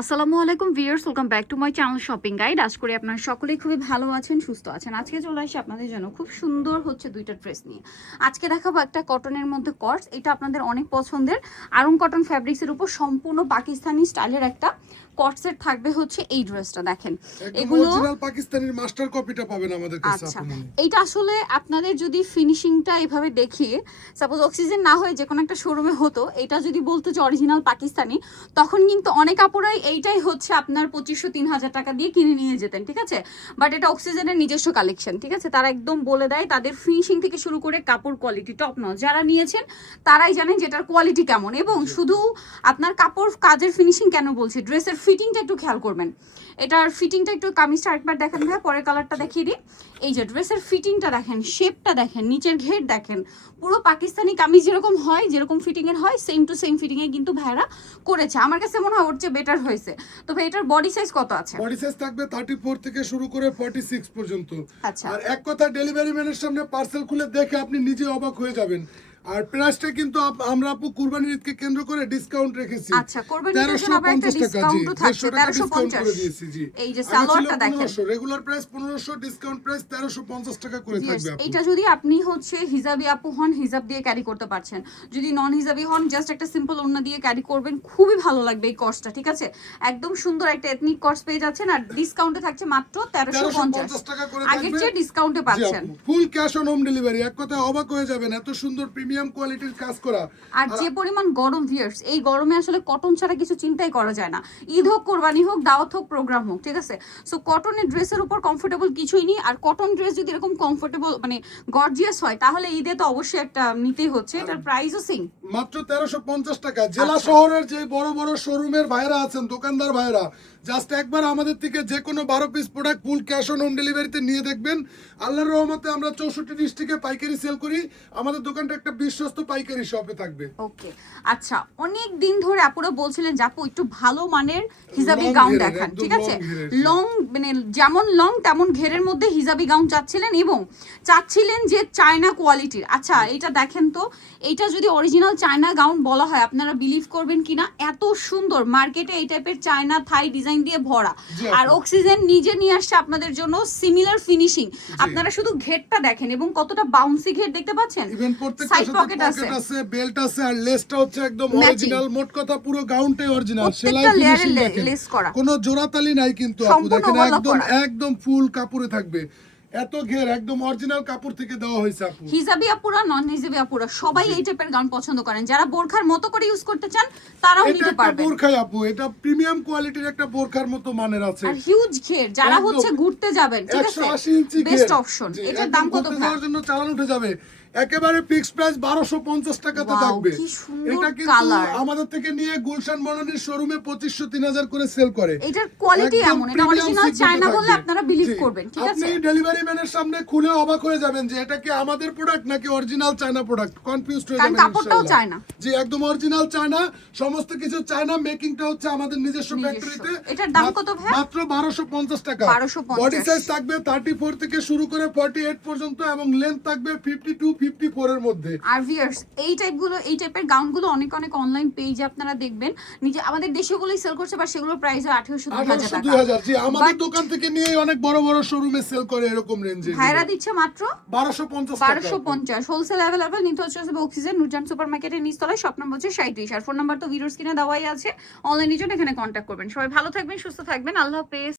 আসসালামু আলাইকুম viewers, welcome back to my channel shopping guide. আশা করি আপনারা সকলেই খুবই ভালো আছেন, সুস্থ আছেন। আজকে চলে আসি আপনাদের জন্য খুব সুন্দর দুইটা ড্রেস নিয়ে। আজকে দেখাবো একটা কটনের মধ্যে কটস, এটা আপনাদের অনেক পছন্দের আরং কটন ফ্যাব্রিক্সের উপর সম্পূর্ণ পাকিস্তানি স্টাইলের একটা কটসেট থাকবে এই ড্রেসটা দেখেন। এগুলো অরিজিনাল পাকিস্তানি মাস্টার কপিটা পাবেন আমাদের কাছে। আচ্ছা, এইটা আসলে আপনাদের যদি ফিনিশিংটা এভাবে দেখিয়ে সাপোজ অক্সিজেন না হয়ে যে কোনো একটা শোরুমে হতো, এটা যদি বলতো যে অরিজিনাল পাকিস্তানি, তখন কিন্তু অনেক আপুরাই এইটাই আপনার 2500-3000 টাকা দিয়ে কিনে নিয়ে যেতেন, ঠিক আছে। বাট এটা অক্সিজেনের নিজস্ব কালেকশন, ঠিক আছে। তারা একদম বলে দেয় তাদের ফিনিশিং থেকে শুরু করে কাপড় কোয়ালিটি টপ নচ, যারা নিয়েছেন তারাই জানেন যেটার কোয়ালিটি কেমন। এবং শুধু আপনার কাপড় কাজের ফিনিশিং কেন বলছি, ড্রেসের ফিটিংটা একটু খেয়াল করবেন। এটার ফিটিংটা একটু, কামিজটা আরেকবার দেখেন ভাই, পরের কালারটা দেখিয়ে দিই। এই যে ড্রেসের ফিটিংটা দেখেন, শেপটা দেখেন, নিচের ঘের দেখেন, পুরো পাকিস্তানি কামিজ যেরকম হয়, যেরকম ফিটিং এর হয়, সেম টু সেম ফিটিং এ কিন্তু ভাইরা করেছে। আমার কাছে মনে হয় ওর চেয়ে বেটার হয়েছে। তো ভাই এটার বডি সাইজ কত আছে? বডি সাইজ থাকবে 34 থেকে শুরু করে 46 পর্যন্ত। আচ্ছা, আর এক কথা, ডেলিভারি ম্যানের সামনে পার্সেল খুলে দেখে আপনি নিজে অবাক হয়ে যাবেন। আর প্রাইসটা কিন্তু আমরা আপু কুরবানির ঈদকে কেন্দ্র করে ডিসকাউন্ট রেখেছি। আচ্ছা, কুরবানির ঈদের জন্য আবার একটা ডিসকাউন্টও থাকছে 1350 করে দিয়েছি। জি, এই যে সালোয়ারটা দেখেন, রেগুলার প্রাইস 1500, ডিসকাউন্ট প্রাইস 1350 টাকা করে থাকবে আপু। এটা যদি আপনি হিজাবি আপু হন, হিজাব দিয়ে ক্যারি করতে পারছেন। যদি নন হিজাবি হন, জাস্ট একটা সিম্পল ওড়না দিয়ে ক্যারি করবেন, খুবই ভালো লাগবে এই কর্সটা, ঠিক আছে। একদম সুন্দর একটা এথনিক কর্স পেয়ে যাচ্ছেন। আর ডিসকাউন্টে থাকছে মাত্র 1350 টাকা করে আগের থাকবে। চেয়ে ডিসকাউন্টে পাচ্ছেন। Full cash on home delivery. এক কথা অবাক হয়ে যাবেন, এত সুন্দর প্রিমিয়াম কোয়ালিটির কাজ করা। আর যে পরিমাণ গরম ভিউয়ার্স, এই গরমে আসলে কটন ছাড়া কিছু চিন্তাই করা যায় না। ঈদ হোক, কোরবানি হোক, দাওয়াত হোক, প্রোগ্রাম হোক, ঠিক আছে। সো কটনের ড্রেসের উপর কমফোর্টেবল কিছুই নেই। আর কটন ড্রেস যদি এরকম কমফোর্টেবল মানে গর্জিয়াস হয়, তাহলে ঈদে তো অবশ্যই একটা নিতেই হচ্ছে। এটার প্রাইসও সেম, মাত্র 1350 টাকা। জেলা শহরের যে বড় বড় শোরুমের ভাইরা আছেন, দোকানদার ভাইরা, জাস্ট একবার আমাদের থেকে যে কোনো 12 piece product full cash on home ডেলিভারিতে নিয়ে দেখবেন। আল্লাহর রহমতে আমরা 64 ডিস্ট্রিক্টে পাইকারি সেল করি। আমাদের দোকানটা একটা বিশ্বস্ত পাইকারি শপে থাকবে। ওকে, আচ্ছা। অনেক দিন ধরে আপুরা বলছিলেন যে আপু একটু ভালো মানের হিজাবি গাউন দেখান, ঠিক আছে। লং মানে যেমন লং তেমন ঘেরের মধ্যে হিজাবি গাউন চাচ্ছিলেন, এবং চাচ্ছিলেন যে চায়না কোয়ালিটির। আচ্ছা, এটা দেখেন তো, এইটা যদি অরিজিনাল চায়না গাউন বলা হয়, আপনারা বিলিভ করবেন কিনা, এত সুন্দর। মার্কেটে এই টাইপের চায়না থাই ডিজাইন দিয়ে ভরা। আর অক্সিজেন নিজে নিয়ে আসছে আপনাদের জন্য সিমিলার ফিনিশিং। আপনারা শুধু ঘেরটা দেখেন এবং কতটা বাউন্সি ঘের দেখতে পাচ্ছেন। ইভেন প্রত্যেকটা সাথে পকেট আছে, বেল্ট আছে, আর লেসটা হচ্ছে একদম অরিজিনাল। মোট কথা পুরো গাউনটাই অরিজিনাল, সেলাই ফিনিশিং দেখেন, কোনো জোড়াতালি নাই কিন্তু আপু। দেখেন একদম ফুল কাপড়ে থাকবে, এত ঘের একদম অরিজিনাল কাপড় থেকে দেওয়া হয়েছে আপু। হিজাবি আপুরা, নন হিজাবি আপুরা সবাই এই টাইপের গাউন পছন্দ করেন। যারা বোরখার মতো করে ইউজ করতে চান তারাও নিতে পারবেন। এটা বোরখা আপু, এটা প্রিমিয়াম কোয়ালিটির একটা বোরখার মতো মানের আছে। আর হিউজ ঘের, যারা ঘুরতে যাবেন, ঠিক আছে, 180 ইঞ্চি ঘের, বেস্ট অপশন। এটার দাম কত ভাই? এর জন্য চালান উঠে যাবে। একেবারে ফিক্সড প্রাইস 1250 টাকাতে থাকবে। এটা কিন্তু আমাদের থেকে নিয়ে গুলশান বনানীর শোরুমে 2500-3000 করে সেল করে। এটার কোয়ালিটি এমন, এটা অরিজিনাল চায়না বললে আপনারা বিলিভ করবেন, ঠিক আছে। আপনি ডেলিভারি ম্যানের সামনে খুলে অবাক হয়ে যাবেন যে এটা কি আমাদের প্রোডাক্ট নাকি অরিজিনাল চায়না প্রোডাক্ট। কনফিউজড হয়ে যাবেন। কাপড়টাও চায়না, জি, একদম অরিজিনাল চায়না, সমস্ত কিছু চায়না। মেকিংটা হচ্ছে আমাদের নিজস্ব ফ্যাক্টরিতে। এটার দাম কত ভাই? মাত্র 1250 টাকা। বডি সাইজ থাকবে 34 থেকে শুরু করে 48 পর্যন্ত, এবং লেন্থ থাকবে 52-54 এর মধ্যে। আর ভিউয়ার্স, এই টাইপের গাউনগুলো অনেক অনলাইন পেজে আপনারা দেখবেন, নিজে আমাদের দেশেগুলোই সেল করছে, বা সেগুলোর প্রাইস 1800-2000 টাকা। 2000। জি, আমাদের দোকান থেকে নিয়ে অনেক বড় বড় শোরুমে সেল করে এরকম রেঞ্জে। ভাইরা দিচ্ছে মাত্র 1250। Wholesale available. নিতে হচ্ছে অক্সিজেন, নুরজান সুপার মার্কেটের নিচতলায়, শপ নম্বর হচ্ছে 37। আর ফোন নাম্বার তো ভিডিওর স্ক্রিনে দেওয়াই আছে। অনলাইনের জন্য এখানে কন্ট্যাক্ট করবেন। সবাই ভালো থাকবেন, সুস্থ থাকবেন, আল্লাহ হাফেজ।